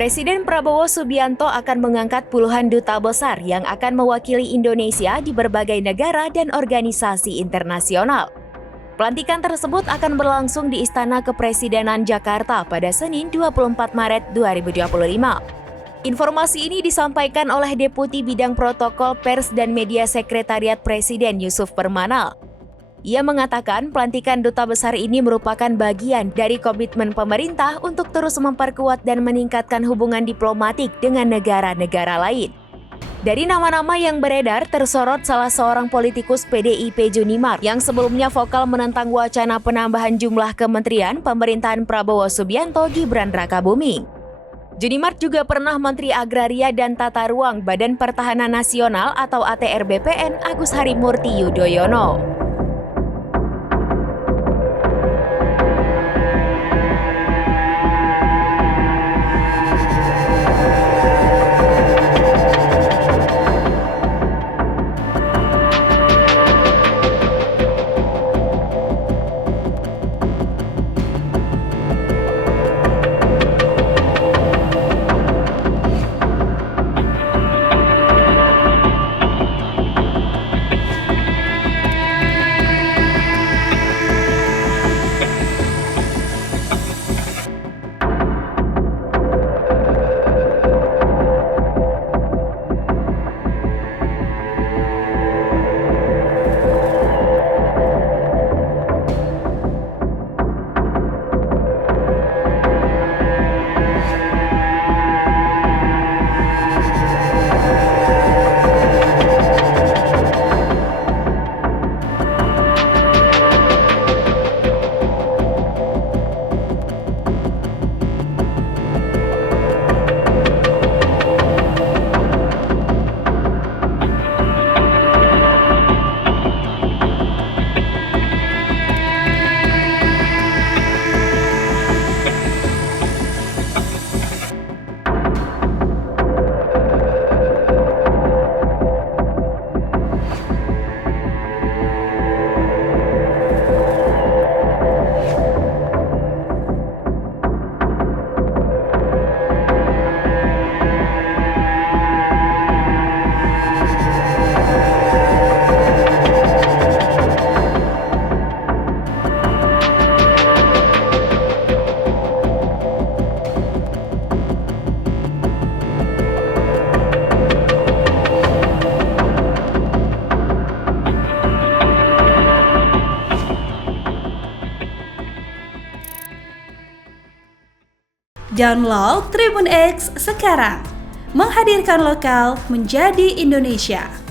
Presiden Prabowo Subianto akan mengangkat puluhan duta besar yang akan mewakili Indonesia di berbagai negara dan organisasi internasional. Pelantikan tersebut akan berlangsung di Istana Kepresidenan Jakarta pada Senin 24 Maret 2025. Informasi ini disampaikan oleh Deputi Bidang Protokol Pers dan Media Sekretariat Presiden Yusuf Permanal. Ia mengatakan pelantikan duta besar ini merupakan bagian dari komitmen pemerintah untuk terus memperkuat dan meningkatkan hubungan diplomatik dengan negara-negara lain. Dari nama-nama yang beredar, tersorot salah seorang politikus PDIP Junimart yang sebelumnya vokal menentang wacana penambahan jumlah kementerian pemerintahan Prabowo Subianto Gibran Rakabuming. Junimart juga pernah Menteri Agraria dan Tata Ruang Badan Pertahanan Nasional atau ATR BPN Agus Harimurti Yudhoyono. Download Tribun X sekarang, menghadirkan lokal menjadi Indonesia.